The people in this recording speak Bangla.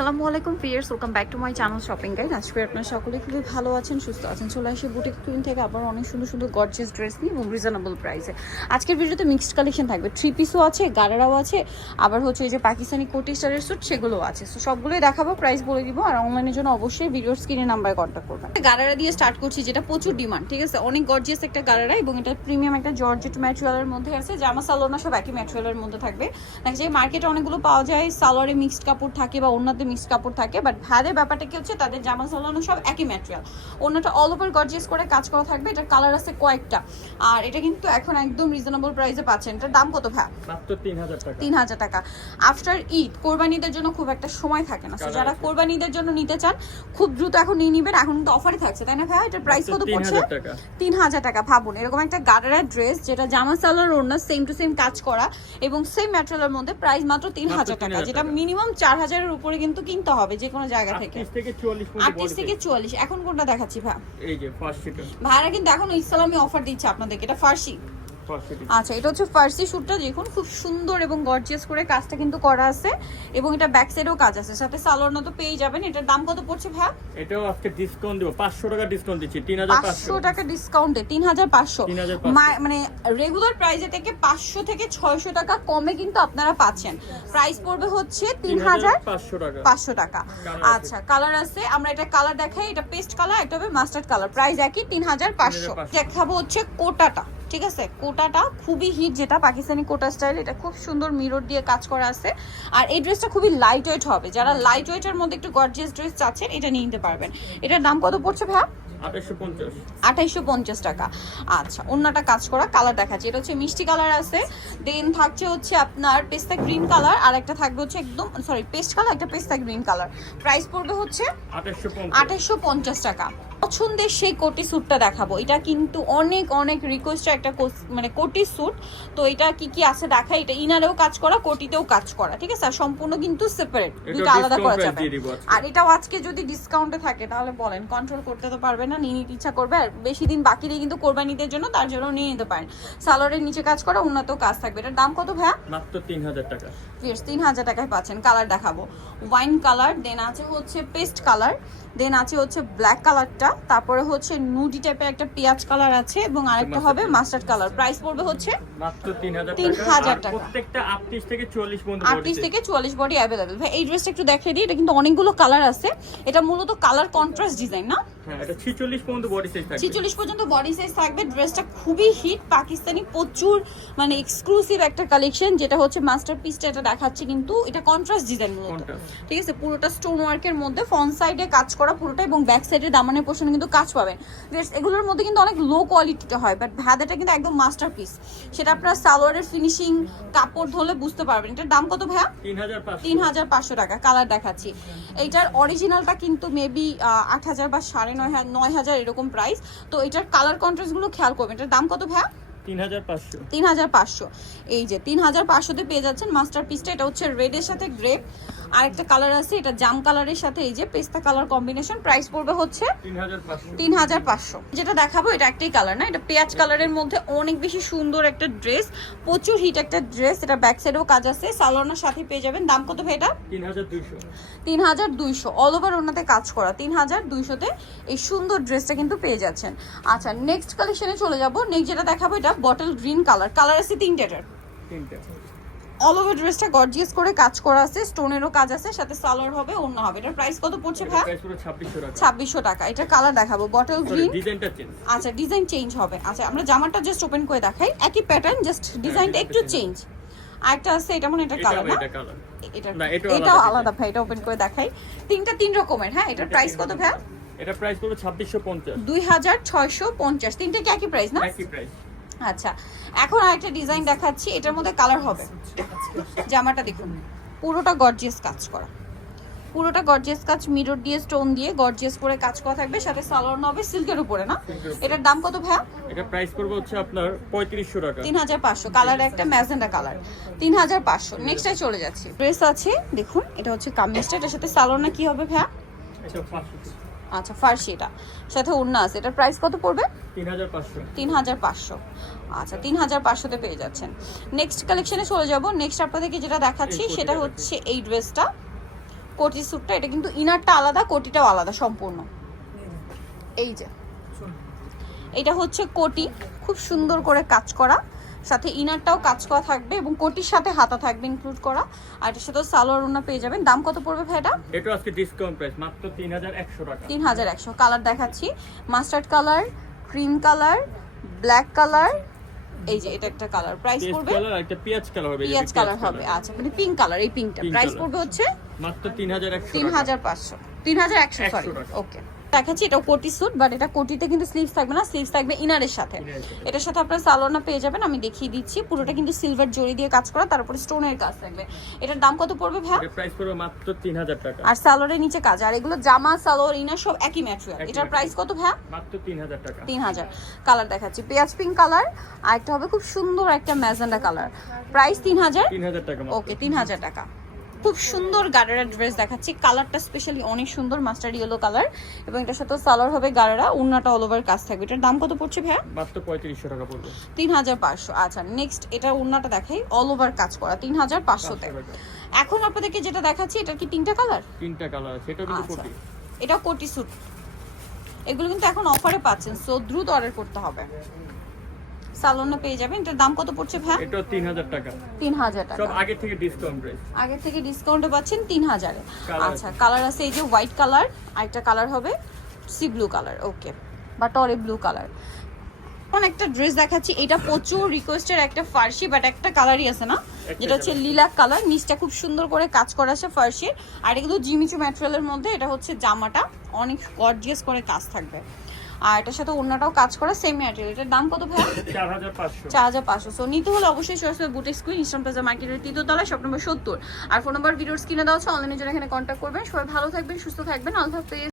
আসসালামু আলাইকুম viewers, welcome back to my channel shopping guide. আজকে আপনারা সকলে খুবই ভালো আছেন, সুস্থ আছেন। চলে আসি বুটিক কুইন থেকে আবার অনেক সুন্দর সুন্দর গর্জিয়াস ড্রেস নিয়ে এবং রিজনেবল প্রাইসে। আজকের ভিডিওতে মিক্সড কালেকশন থাকবে, থ্রি পিসও আছে, গারারাও আছে, আবার হচ্ছে এই যে পাকিস্তানি কোটি স্টাইলের স্যুট সেগুলোও আছে। সো সবগুলোই দেখাবো, প্রাইস বলে দিব। আর অনলাইনের জন্য অবশ্যই ভিডিওর স্ক্রিনে নাম্বারে কন্ট্যাক্ট করবেন। গারারা দিয়ে স্টার্ট করছি, যেটা প্রচুর ডিমান্ড, ঠিক আছে? অনেক গর্জিয়াস একটা গারারা এবং এটা প্রিমিয়াম একটা জর্জেট ম্যাটেরিয়ালের মধ্যে আছে। জামা সালোয়ার না সব একই ম্যাটেরিয়ালের মধ্যে থাকবে। দেখা যায় মার্কেটে অনেকগুলো পাওয়া যায় সালোয়ারে মিক্সড কাপড় থাকে বা অন্যতে মিক্সড কাপড় থাকে, বাট ভাইদের ব্যাপারটা কি হচ্ছে, তাদের জামা সালোয়ার সব একই ম্যাটেরিয়াল। অন্যটা অল ওভার গর্জিয়াস করে কাজ করা থাকবে। এটার কালার আছে কয়েকটা, আর এটা কিন্তু এখন একদম রিজনেবল প্রাইসে পাচ্ছেন। এটার দাম কত ভাই? মাত্র 3000 টাকা। 3000 টাকা। আফটার ঈদ কোরবানিদের জন্য খুব একটা সময় থাকে না, যারা কোরবানিদের জন্য নিতে চান খুব দ্রুত এখন নিয়ে নিবেন। এখন তো অফারে থাকছে, তাই না ভাই? এটার প্রাইস কত পড়ছে? 3000 টাকা। ভাবুন এরকম একটা গারারা ড্রেস যেটা জামা সালোয়ার ওড়না সেম টু সেম কাজ করা এবং সেম ম্যাটেরিয়ালের মধ্যে, প্রাইস মাত্র 3000 টাকা, যেটা মিনিমাম 4000 এর উপরে কিন্তু কিনতে হবে যে কোনো জায়গা থেকে। 38 থেকে 44। এখন কোনটা দেখাচ্ছি ভাই? এই যে ফার্সিটা। ভাইরা কিন্তু এখন ইসলামি অফার দিচ্ছে আপনাদেরকে। এটা ফার্সি। আচ্ছা, এটা হচ্ছে ফার্সি স্যুটটা, দেখুন খুব সুন্দর এবং গর্জিয়াস করে কাজটা কিন্তু করা আছে এবং এটা ব্যাক সাইডেও কাজ আছে, সাথে সালোয়ার না তো পেয়ে যাবেন। এটার দাম কত পড়ছে ভাই? এটাও আজকে ডিসকাউন্ট দেব, 500 টাকা ডিসকাউন্ট দিচ্ছি, 3500 টাকা ডিসকাউন্টে 3500। মানে রেগুলার প্রাইসে থেকে 500 থেকে 600 টাকা কমে কিন্তু আপনারা পাচ্ছেন। প্রাইস পড়বে হচ্ছে 3500 টাকা। আচ্ছা, কালার আছে, আমরা এটা কালার দেখাই। এটা পেস্ট কালার, এটা হবে মাস্টার্ড কালার, প্রাইস একই 3500। দেখাবো হচ্ছে কোটাটা, ঠিক আছে? কোটাটা খুবই হিট, যেটা পাকিস্তানি কোটা স্টাইল। এটা খুব সুন্দর মিরর দিয়ে কাজ করা আছে। আর এই ড্রেসটা খুবই লাইট ওয়েট হবে, যারা লাইট ওয়েটের মধ্যে একটু গর্জিয়াস ড্রেস চাচ্ছেন এটা নিয়ে নিতে পারবেন। এটার দাম কত পড়ছে ভাই? 2850 টাকা। আচ্ছা, অন্যটা কাজ করা, কালার দেখাচ্ছি। এটা হচ্ছে মিষ্টি কালার আছে, দেন থাকছে হচ্ছে আপনার পেস্তা গ্রিন কালার, আর একটা থাকবে হচ্ছে একদম পেস্ট কালার, একটা পেস্তা গ্রিন কালার। প্রাইস পড়বে হচ্ছে 2850 টাকা। পছন্দের সেই কোটি স্যুটটা দেখাবো। এটা কিন্তু অনেক অনেক রিকোয়েস্টের একটা মানে কোটি স্যুট। তো এটা কি কি আছে দেখাই। এটা ইনারেও কাজ করা, কোটিতেও কাজ করা, ঠিক আছে? আর সম্পূর্ণ কিন্তু সেপারেট, দুটো আলাদা করা যাবে। আর এটাও আজকে যদি ডিসকাউন্টে থাকে তাহলে বলেন, কন্ট্রোল করতে তো পারবে না, নিয়ে নিতে ইচ্ছা করবে। আর বেশি দিন বাকি নেই কিন্তু কোরবানিদের জন্য, তার জন্য নিয়ে নিতে পারেন। সালোয়ারের নিচে কাজ করা, উন্নত কাজ থাকবে। এটার দাম কত ভাইয়া? মাত্র 3000 টাকা। 3000 টাকায় পাচ্ছেন। কালার দেখাবো, ওয়াইন কালার, দেন আছে হচ্ছে পেস্ট কালার, দেন আছে হচ্ছে ব্ল্যাক কালারটা, তারপরে হচ্ছে নুডি টাইপের একটা পেঁয়াজ কালার আছে এবং আরেকটা হবে মাস্টার্ড কালার। প্রাইস পড়বে হচ্ছে মাত্র 3000 টাকা। প্রত্যেকটা 38 থেকে 40 পর্যন্ত 38 থেকে 44 বডি अवेलेबल। ভাই এই ড্রেসটা একটু দেখিয়ে দিই। এটা কিন্তু অনেকগুলো কালার আছে, এটা মূলত কালার কন্ট্রাস্ট ডিজাইন না? হ্যাঁ, এটা 46 পর্যন্ত বডি সাইজ থাকবে। 46 পর্যন্ত বডি সাইজ থাকবে। ড্রেসটা খুবই হিট, পাকিস্তানি প্রচুর মানে এক্সক্লুসিভ একটা কালেকশন, যেটা হচ্ছে মাস্টারপিসটা এটা দেখাচ্ছে, কিন্তু এটা কন্ট্রাস্ট ডিজাইন মূলত, ঠিক আছে? পুরোটা স্টোন ওয়ার্কের মধ্যে ফ্রন্ট সাইডে কাজ করা পুরোটা এবং ব্যাক সাইডে দামানের পোর্শনে কিন্তু কাজ পাবেন। এগুলোর মধ্যে কিন্তু অনেক লো কোয়ালিটিটা হয়, বাট ভাদাটা কিন্তু একদম মাস্টারপিস। সেটা আপনার সালোয়ারের ফিনিশিং, কাপড় ধরলে বুঝতে পারবেন। এটার দাম কত ভাইয়া? 3500 টাকা। কালার দেখাচ্ছি। এইটার অরিজিনালটা কিন্তু মেবি 8000 বা 9500 এরকম প্রাইস। তো এটার কালার কন্ট্রাস্ট গুলো খেয়াল করবেন। এটার দাম কত ভাইয়া? 3500। এই যে 3500 পেয়ে যাচ্ছেন মাস্টারপিসটা। এটা হচ্ছে রেডের সাথে গ্রে, আরেকটা কালার আছে এটা জাম কালারের সাথে এই যে পেস্তা কালার কম্বিনেশন। প্রাইস পড়বে হচ্ছে 3500। যেটা দেখাবো এটা একটাই কালার না, এটা পেঁয়াজ কালারের মধ্যে অনেক বেশি সুন্দর একটা ড্রেস, প্রচুর হিট একটা ড্রেস। এটা ব্যাক সাইডেও কাজ আছে, সালোয়ারের সাথে পেয়ে যাবেন। দাম কত ভাই এটা? 3200। অল ওভার ওনাতে কাজ করা। 3200-তে এই সুন্দর ড্রেসটা কিন্তু পেয়ে যাচ্ছেন। আচ্ছা, নেক্সট কালেকশনে চলে যাব। নেক্সট যেটা দেখাবো এটা বটল গ্রিন কালার। কালার আছে তিনটা। অল ওভার ড্রেসটা গর্জিয়াস করে কাজ করা আছে, স্টোনেরও কাজ আছে, সাথে সালোয়ার হবে, অন্য হবে। এটার প্রাইস কত পড়ছে ভাই? 2600 টাকা। এটা কালার দেখাবো বটল গ্রিন। আচ্ছা, ডিজাইন চেঞ্জ হবে। আচ্ছা, আমরা জামাটা জাস্ট ওপেন করে দেখাই, একই প্যাটার্ন, জাস্ট ডিজাইনটা একটু চেঞ্জ। আরেকটা আছে এটা মনে, এটা কালার না, এটাও আলাদা ভাই। এটা ওপেন করে দেখাই, তিনটা তিন রকমের। হ্যাঁ, এটার প্রাইস কত ভাই? এটা প্রাইস পড়বে 2650। 2650। তিনটা কি একই প্রাইস না? একই প্রাইস। আচ্ছা, এখন আরেকটা ডিজাইন দেখাচ্ছি, এটার মধ্যে কালার হবে। জামাটা দেখুন, পুরোটা গর্জিয়াস কাজ করা, পুরোটা গর্জিয়াস কাজ, মিরর দিয়ে স্টোন দিয়ে গর্জিয়াস করে কাজ করা থাকবে, সাথে সালোয়ার হবে সিল্কের উপরে না? এটার দাম কত ভাইয়া? এটা প্রাইস পড়বে হচ্ছে আপনার 3500 টাকা। 3500। কালার একটা ম্যাজেন্ডা কালার, 3500। নেক্সটে চলে যাচ্ছি। ড্রেস আছে দেখুন, এটা হচ্ছে কামিজটা, এটার সাথে সালোয়ার না কি হবে ভাইয়া? এটা 500। আচ্ছা, ফার্সি, এটা সাথে ওড়না আছে। এটার প্রাইস কত পড়বে? 3500। আচ্ছা, 3500-তে পেয়ে যাচ্ছেন। নেক্সট কালেকশনে চলে যাব। নেক্সট আপনাদেরকে যেটা দেখাচ্ছি সেটা হচ্ছে এই ড্রেসটা, কোটি স্যুটটা, এটা কিন্তু ইনারটা আলাদা, কোটিটাও আলাদা সম্পূর্ণ। এই যে এটা হচ্ছে কোটি, খুব সুন্দর করে কাজ করা, সাথে ইনারটাও কাজ করা থাকবে এবং কোটির সাথে হাতা থাকবে ইনক্লুড করা। আর এটার সাথে সালোয়ার ওড়না পেয়ে যাবেন। দাম কত পড়বে ভাই এটা? এটা আজকে ডিসকাউন্ট প্রাইস মাত্র 3100 টাকা। 3100। কালার দেখাচ্ছি, mustard colour, cream colour, black colour, এই যে এটা একটা কালার। প্রাইস পড়বে কালার, একটা পেঁয়াজ কালার হবে, পেঁয়াজ কালার হবে। আচ্ছা মানে পিঙ্ক কালার, এই পিঙ্কটা প্রাইস পড়বে হচ্ছে মাত্র 3100 3500, 3100 সরি। ওকে দেখাচ্ছি, এটাও কোটি স্যুট, বাট এটা কোটিতে কিন্তু স্লিভস থাকবে না, স্লিভস থাকবে ইনারের সাথে। এটার সাথে আপনার সালোয়ারটা পেয়ে যাবেন, আমি দেখিয়ে দিচ্ছি। পুরোটা কিন্তু সিলভার জরি দিয়ে কাজ করা, তারপরে স্টোনের কাজ থাকবে। এটার দাম কত পড়বে ভাই? এর প্রাইস পড়বে মাত্র 3000 টাকা। আর সালোয়ারের নিচে কাজ, আর এগুলো জামা সালোয়ার ইনার সব একই ম্যাটেরিয়াল। এটার প্রাইস কত ভাই? মাত্র 3000 টাকা। 3000। কালার দেখাচ্ছি, পেঁয়াজ পিঙ্ক কালার, আর একটা হবে খুব সুন্দর একটা ম্যাজেন্ডা কালার। প্রাইস 3000 টাকা। ওকে 3000 টাকা। খুব সুন্দর গারারা ড্রেস দেখাচ্ছি, কালারটা স্পেশালি অনেক সুন্দর, মাস্টার্ড ইয়েলো কালার, এবং এটার সাথে সালোয়ার হবে গারারা, ওড়নাটা অল ওভার কাজ থাকবে। এটার দাম কত পড়ছে ভাইয়া? মাত্র 3500 টাকা পড়বে। 3500। আচ্ছা নেক্সট এটা ওড়নাটা দেখাই, অল ওভার কাজ করা 3500 তে। এখন আপনাদেরকে যেটা দেখাচ্ছি, এটা কি তিনটা কালার? তিনটা কালার আছে, এটা কিন্তু কোটি। এটা কোটি স্যুট, এগুলো কিন্তু এখন অফারে পাচ্ছেন, সো দ্রুত অর্ডার করতে হবে। সালোনা পেয়ে যাবেন। এটার দাম কত পড়ছে ভাই? এটা 3000 টাকা। 3000 টাকা। সব আগে থেকে ডিসকাউন্ট প্রাইস। আগে থেকে ডিসকাউন্টে পাচ্ছেন 3000 এ। আচ্ছা কালার আছে এই যে হোয়াইট কালার, আরেকটা কালার হবে সি ব্লু কালার, ওকে বা টরে ব্লু কালার। কোন একটা ড্রেস দেখাচ্ছি, এটা প্রচুর রিকোয়েস্টের একটা ফার্সি, বাট একটা কালারই আছে না, যেটা হচ্ছে লিলাক কালার, নিচটা খুব সুন্দর করে কাজ করা আছে ফার্সির। আর এটা কিন্তু জিমিচু ম্যাটেরিয়ালের মধ্যে, এটা হচ্ছে জামাটা অনেক গর্জিয়াস করে কাজ থাকবে, আর এটার সাথে ওড়নাটাও কাজ করা সেম ম্যাটেরিয়াল। এটার দাম কত ভাই? 4500। 4500। সো নিতে হলে অবশ্যই চলে আসবে বুটিক স্কুল, ইস্টার্ন প্লাজা মার্কেটের 3য় তলায়, শপ নম্বর 70। আর ফোন নাম্বার ভিডিওর স্ক্রিনে দেওয়া আছে, অনলাইনে জন্য এখানে কন্ট্যাক্ট করবেন। সবাই ভালো থাকবেন, সুস্থ থাকবেন, আল্লাহ হাফেজ।